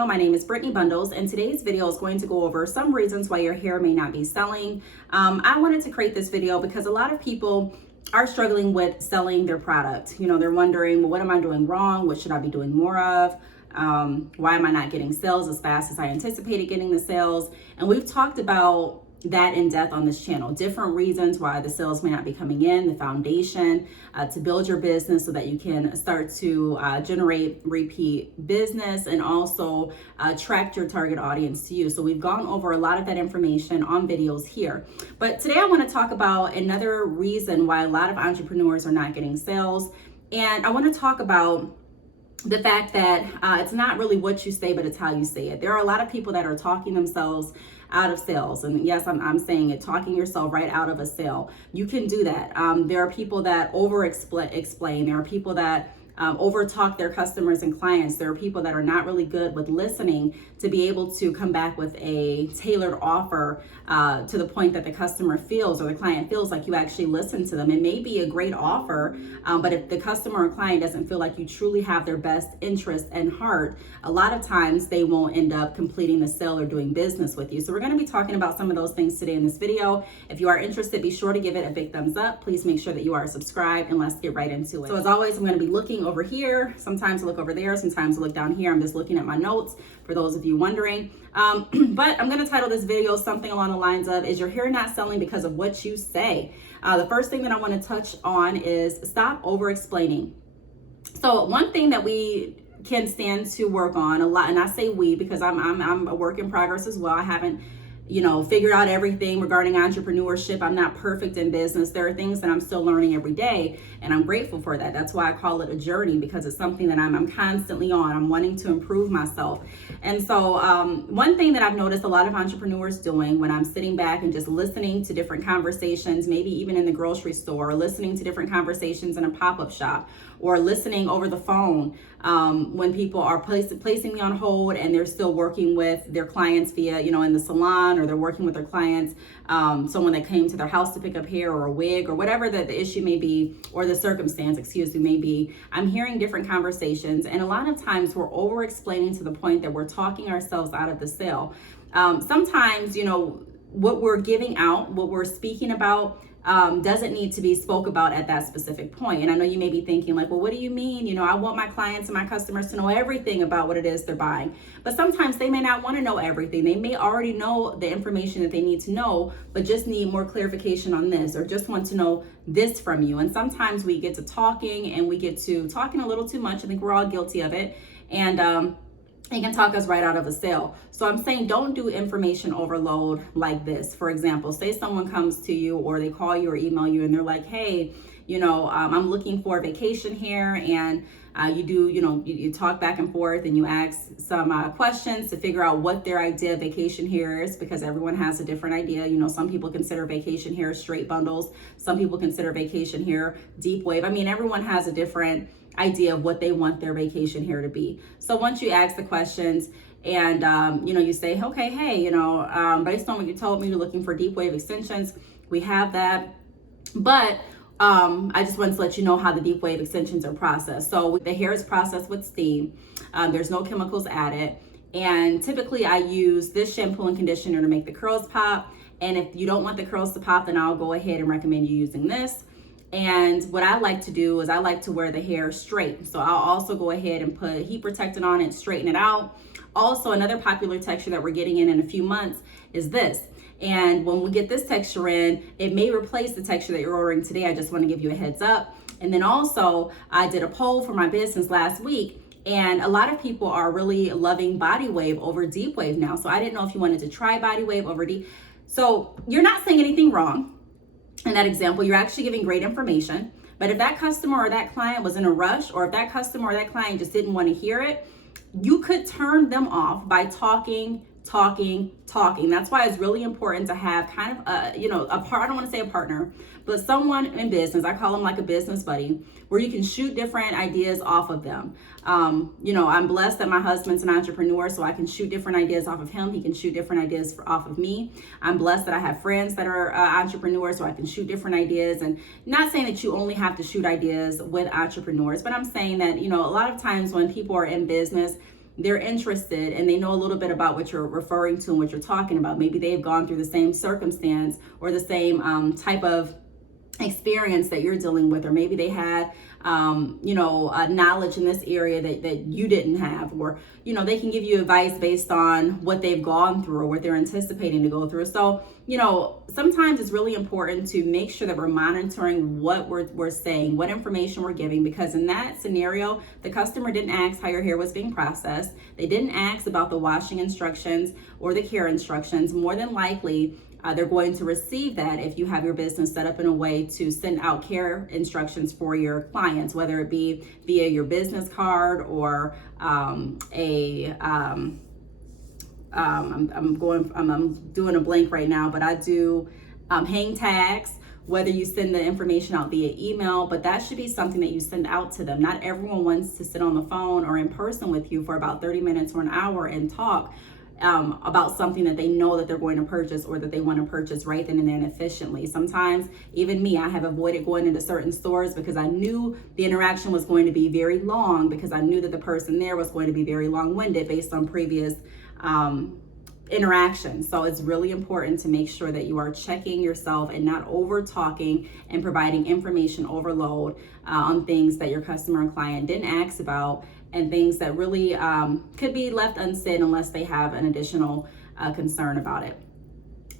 channel. My name is Brittney Bundles, and today's video is going to go over some reasons why your hair may not be selling. I wanted to create this video because a lot of people are struggling with selling their product. They're wondering, well, what am I doing wrong? What should I be doing more of? Why am I not getting sales as fast as I anticipated getting the sales? And we've talked about that in depth on this channel, different reasons why the sales may not be coming in, the foundation to build your business so that you can start to generate repeat business and also attract your target audience to you. So we've gone over a lot of that information on videos here. But today I want to talk about another reason why a lot of entrepreneurs are not getting sales. And I want to talk about the fact that it's not really what you say, but it's how you say it. There are a lot of people that are talking themselves out of sales. And yes, I'm saying it, talking yourself right out of a sale. You can do that. There are people that explain. There are people that over talk their customers and clients. There are people that are not really good with listening to be able to come back with a tailored offer to the point that the customer feels or the client feels like you actually listen to them. It may be a great offer, but if the customer or client doesn't feel like you truly have their best interest and heart, a lot of times they won't end up completing the sale or doing business with you. So we're going to be talking about some of those things today in this video. If you are interested, be sure to give it a big thumbs up. Please make sure that you are subscribed, and let's get right into it. So as always, I'm going to be looking over here. Sometimes I look over there. Sometimes I look down here. I'm just looking at my notes for those of you wondering. But I'm going to title this video something along the lines of, is your hair not selling because of what you say? The first thing that I want to touch on is stop over explaining. So one thing that we can stand to work on a lot, and I say we because I'm a work in progress as well. I haven't figured out everything regarding entrepreneurship. I'm not perfect in business. There are things that I'm still learning every day, and I'm grateful for that. That's why I call it a journey, because it's something that I'm constantly on. I'm wanting to improve myself. And so one thing that I've noticed a lot of entrepreneurs doing when I'm sitting back and just listening to different conversations, maybe even in the grocery store, or listening to different conversations in a pop-up shop, or listening over the phone when people are placing me on hold and they're still working with their clients via, in the salon, or they're working with their clients, someone that came to their house to pick up hair or a wig or whatever the issue may be, or the circumstance, may be. I'm hearing different conversations, and a lot of times we're over explaining to the point that we're talking ourselves out of the sale. Sometimes, what we're giving out, what we're speaking about, doesn't need to be spoke about at that specific point. And I know you may be thinking like, well, what do you mean? I want my clients and my customers to know everything about what it is they're buying. But sometimes they may not want to know everything. They may already know the information that they need to know, but just need more clarification on this, or just want to know this from you. And sometimes we get to talking, and we get to talking a little too much. I think we're all guilty of it. And it can talk us right out of a sale. So I'm saying don't do information overload like this. For example, say someone comes to you, or they call you or email you, and they're like, hey, I'm looking for a vacation here. And you talk back and forth, and you ask some questions to figure out what their idea of vacation here is, because everyone has a different idea. Some people consider vacation here straight bundles. Some people consider vacation here deep wave. Everyone has a different idea of what they want their vacation here to be. So once you ask the questions, and you say, okay, hey, based on what you told me, you're looking for deep wave extensions. We have that, but I just wanted to let you know how the deep wave extensions are processed. So the hair is processed with steam. There's no chemicals added, and typically I use this shampoo and conditioner to make the curls pop. And if you don't want the curls to pop, then I'll go ahead and recommend you using this. And what I like to do is I like to wear the hair straight. So I'll also go ahead and put heat protectant on it, straighten it out. Also, another popular texture that we're getting in a few months is this. And when we get this texture in, it may replace the texture that you're ordering today. I just want to give you a heads up. And then also, I did a poll for my business last week, and a lot of people are really loving body wave over deep wave now. So I didn't know if you wanted to try body wave over deep. So you're not saying anything wrong. In that example, you're actually giving great information. But if that customer or that client was in a rush, or if that customer or that client just didn't want to hear it, you could turn them off by talking. That's why it's really important to have kind of I don't want to say a partner, but someone in business. I call them like a business buddy, where you can shoot different ideas off of them. I'm blessed that my husband's an entrepreneur, so I can shoot different ideas off of him. He can shoot different ideas off of me. I'm blessed that I have friends that are entrepreneurs, so I can shoot different ideas. And not saying that you only have to shoot ideas with entrepreneurs, but I'm saying that, a lot of times when people are in business, they're interested and they know a little bit about what you're referring to and what you're talking about. Maybe they've gone through the same circumstance or the same type of experience that you're dealing with, or maybe they had knowledge in this area that you didn't have, or they can give you advice based on what they've gone through or what they're anticipating to go through. So sometimes it's really important to make sure that we're monitoring what we're saying, what information we're giving, because in that scenario, the customer didn't ask how your hair was being processed. They didn't ask about the washing instructions or the care instructions. More than likely, they're going to receive that if you have your business set up in a way to send out care instructions for your clients, whether it be via your business card or I'm doing a blank right now, but I do hang tags, whether you send the information out via email, but that should be something that you send out to them. Not everyone wants to sit on the phone or in person with you for about 30 minutes or an hour and talk about something that they know that they're going to purchase or that they want to purchase right then and then efficiently. Sometimes, even me, I have avoided going into certain stores because I knew the interaction was going to be very long, because I knew that the person there was going to be very long-winded based on previous interaction. So it's really important to make sure that you are checking yourself and not over talking and providing information overload on things that your customer and client didn't ask about, and things that really could be left unsaid unless they have an additional concern about it.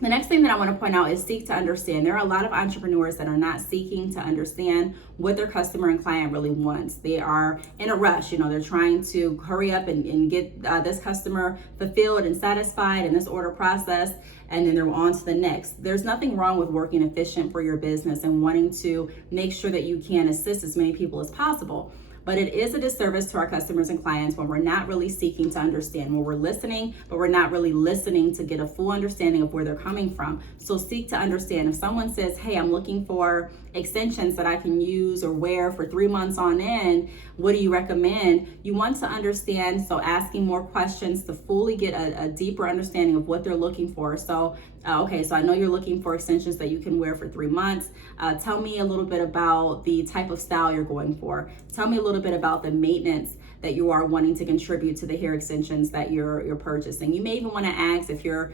The next thing that I want to point out is seek to understand. There are a lot of entrepreneurs that are not seeking to understand what their customer and client really wants. They are in a rush. They're trying to hurry up and get this customer fulfilled and satisfied in this order process, and then they're on to the next. There's nothing wrong with working efficient for your business and wanting to make sure that you can assist as many people as possible. But it is a disservice to our customers and clients when we're not really seeking to understand, when we're listening, but we're not really listening to get a full understanding of where they're coming from. So seek to understand. If someone says, hey, I'm looking for extensions that I can use or wear for 3 months on end, what do you recommend? You want to understand, so asking more questions to fully get a deeper understanding of what they're looking for. So so I know you're looking for extensions that you can wear for 3 months. Tell me a little bit about the type of style you're going for. Tell me a little bit about the maintenance that you are wanting to contribute to the hair extensions that you're purchasing. You may even want to ask if you're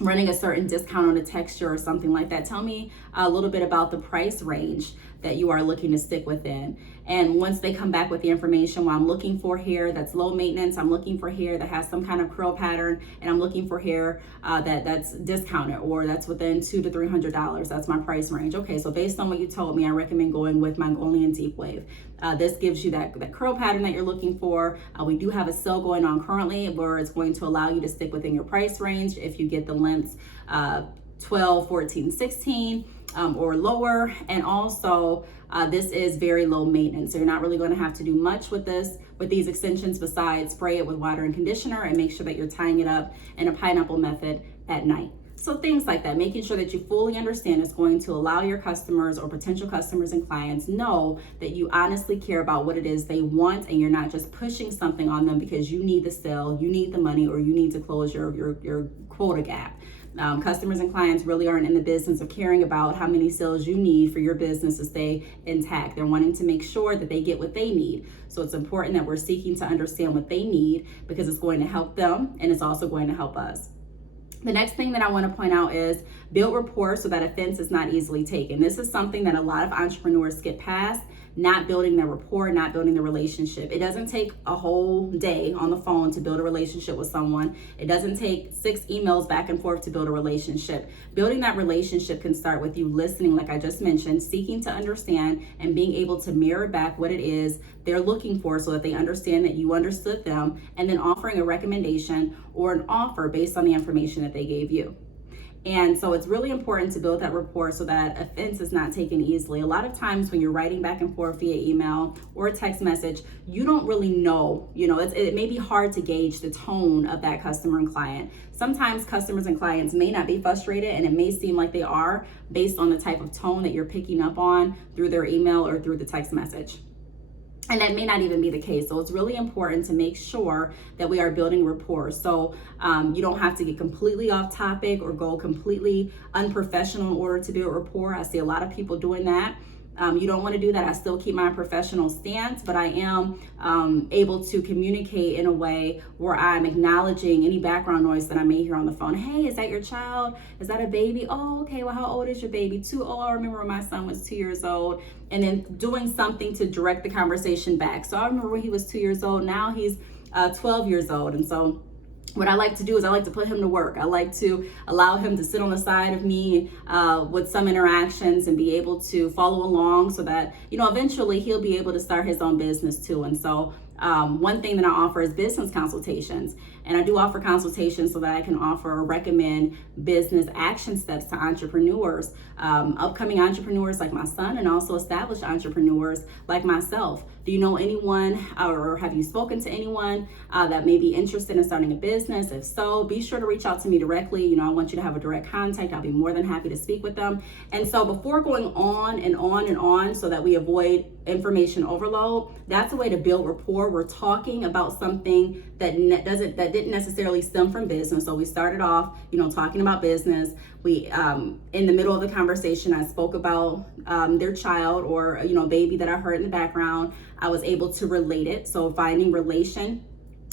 running a certain discount on a texture or something like that. Tell me a little bit about the price range that you are looking to stick within. And once they come back with the information, well, I'm looking for hair that's low maintenance, I'm looking for hair that has some kind of curl pattern, and I'm looking for hair that's discounted or that's within $200 to $300. That's my price range. Okay, so based on what you told me, I recommend going with Mongolian Deep Wave. This gives you that curl pattern that you're looking for. We do have a sale going on currently where it's going to allow you to stick within your price range if you get the lengths 12, 14, 16 or lower. And also this is very low maintenance, so you're not really going to have to do much with these extensions besides spray it with water and conditioner and make sure that you're tying it up in a pineapple method at night. So things like that, making sure that you fully understand is going to allow your customers or potential customers and clients know that you honestly care about what it is they want, and you're not just pushing something on them because you need the sale, you need the money, or you need to close your quota gap. Customers and clients really aren't in the business of caring about how many sales you need for your business to stay intact. They're wanting to make sure that they get what they need. So it's important that we're seeking to understand what they need, because it's going to help them and it's also going to help us. The next thing that I want to point out is build rapport so that offense is not easily taken. This is something that a lot of entrepreneurs skip past, not building their rapport, not building the relationship. It doesn't take a whole day on the phone to build a relationship with someone. It doesn't take 6 emails back and forth to build a relationship. Building that relationship can start with you listening, like I just mentioned, seeking to understand and being able to mirror back what it is they're looking for so that they understand that you understood them, and then offering a recommendation or an offer based on the information that they gave you. And so it's really important to build that rapport so that offense is not taken easily. A lot of times when you're writing back and forth via email or a text message, you don't really know, it may be hard to gauge the tone of that customer and client. Sometimes customers and clients may not be frustrated, and it may seem like they are based on the type of tone that you're picking up on through their email or through the text message. And that may not even be the case. So it's really important to make sure that we are building rapport. So you don't have to get completely off topic or go completely unprofessional in order to build rapport. I see a lot of people doing that. You don't want to do that. I still keep my professional stance, but I am able to communicate in a way where I'm acknowledging any background noise that I may hear on the phone. Hey, is that your child? Is that a baby? Oh, okay. Well, how old is your baby? 2. Oh, I remember when my son was 2 years old. And then doing something to direct the conversation back. So I remember when he was 2 years old. Now he's 12 years old. And so what I like to do is I like to put him to work. I like to allow him to sit on the side of me with some interactions and be able to follow along so that, eventually he'll be able to start his own business too. And so one thing that I offer is business consultations. And I do offer consultations so that I can offer or recommend business action steps to entrepreneurs, upcoming entrepreneurs like my son, and also established entrepreneurs like myself. Do you know anyone or have you spoken to anyone that may be interested in starting a business? If so, be sure to reach out to me directly. I want you to have a direct contact. I'll be more than happy to speak with them. And so before going on and on and on so that we avoid information overload, that's a way to build rapport. We're talking about something that didn't necessarily stem from business. So we started off, talking about business. We, in the middle of the conversation, I spoke about their child or, baby that I heard in the background. I was able to relate it. So finding relation.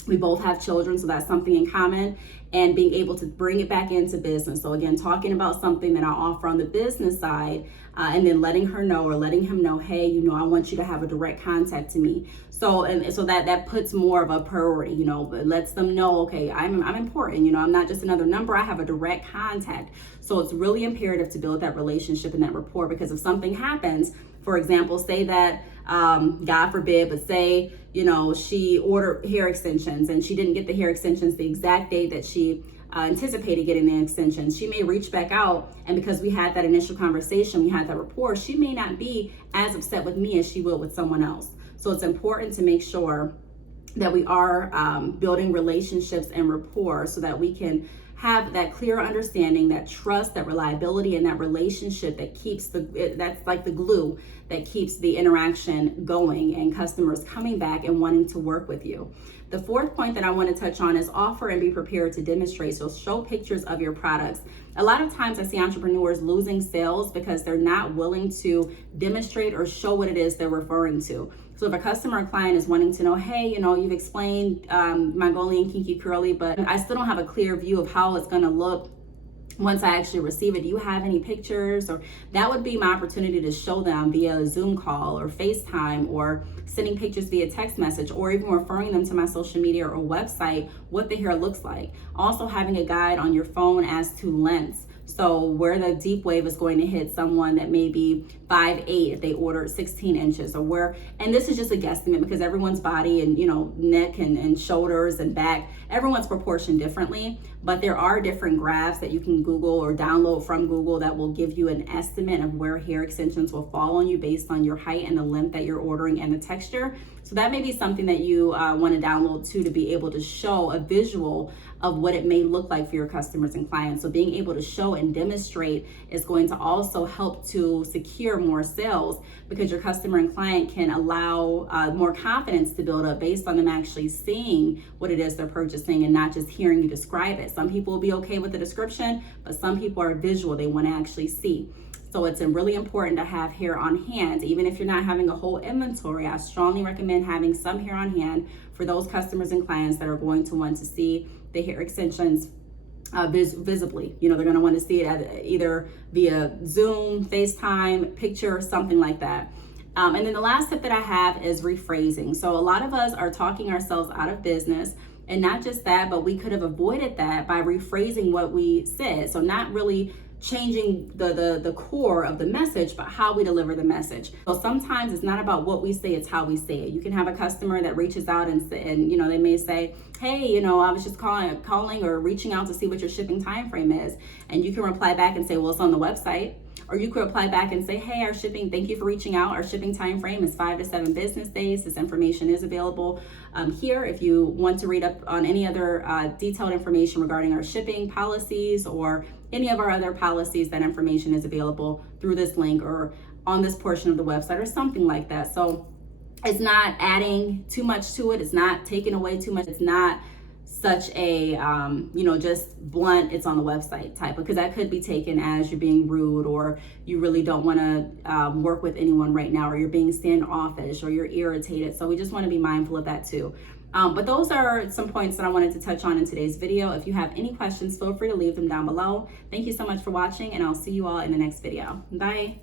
We both have children, so that's something in common, and being able to bring it back into business. So again, talking about something that I offer on the business side, and then letting her know or letting him know, hey, I want you to have a direct contact to me. So so that puts more of a priority, but lets them know, okay, I'm important. I'm not just another number. I have a direct contact. So it's really imperative to build that relationship and that rapport, because if something happens, for example, say that God forbid, but say, she ordered hair extensions and she didn't get the hair extensions the exact day that she anticipated getting the extensions. She may reach back out, and because we had that initial conversation, we had that rapport, she may not be as upset with me as she will with someone else. So it's important to make sure that we are building relationships and rapport so that we can have that clear understanding, that trust, that reliability, and that relationship that keeps that's like the glue that keeps the interaction going and customers coming back and wanting to work with you. The fourth point that I want to touch on is offer and be prepared to demonstrate. So show pictures of your products. A lot of times I see entrepreneurs losing sales because they're not willing to demonstrate or show what it is they're referring to. So if a customer or client is wanting to know, hey, you've explained Mongolian Kinky Curly, but I still don't have a clear view of how it's going to look once I actually receive it. Do you have any pictures? Or that would be my opportunity to show them via a Zoom call or FaceTime, or sending pictures via text message, or even referring them to my social media or website, what the hair looks like. Also having a guide on your phone as to lengths. So where the deep wave is going to hit someone that may be 5'8" if they ordered 16 inches, or where, and this is just a guesstimate because everyone's body and, neck and shoulders and back, everyone's proportioned differently, but there are different graphs that you can Google or download from Google that will give you an estimate of where hair extensions will fall on you based on your height and the length that you're ordering and the texture. So that may be something that you want to download too, to be able to show a visual of what it may look like for your customers and clients. So being able to show and demonstrate is going to also help to secure more sales, because your customer and client can allow more confidence to build up based on them actually seeing what it is they're purchasing and not just hearing you describe it. Some people will be okay with the description, but some people are visual. They want to actually see. So it's really important to have hair on hand. Even if you're not having a whole inventory, I strongly recommend having some hair on hand for those customers and clients that are going to want to see the hair extensions visibly. They're going to want to see it either via Zoom, FaceTime, picture, something like that. And then the last tip that I have is rephrasing. So a lot of us are talking ourselves out of business. And not just that, but we could have avoided that by rephrasing what we said. So not really changing the core of the message, but how we deliver the message. So sometimes it's not about what we say, it's how we say it. You can have a customer that reaches out and they may say, hey, I was just calling or reaching out to see what your shipping time frame is. And you can reply back and say, well, it's on the website. Or you could reply back and say, hey, thank you for reaching out. Our shipping time frame is 5 to 7 business days. This information is available here. If you want to read up on any other detailed information regarding our shipping policies or any of our other policies, that information is available through this link or on this portion of the website or something like that. So it's not adding too much to it. It's not taking away too much. It's not such a just blunt, it's on the website type, because that could be taken as you're being rude, or you really don't want to work with anyone right now, or you're being standoffish, or you're irritated. So we just want to be mindful of that too. But those are some points that I wanted to touch on in today's video. If you have any questions, feel free to leave them down below. Thank you so much for watching, and I'll see you all in the next video. Bye.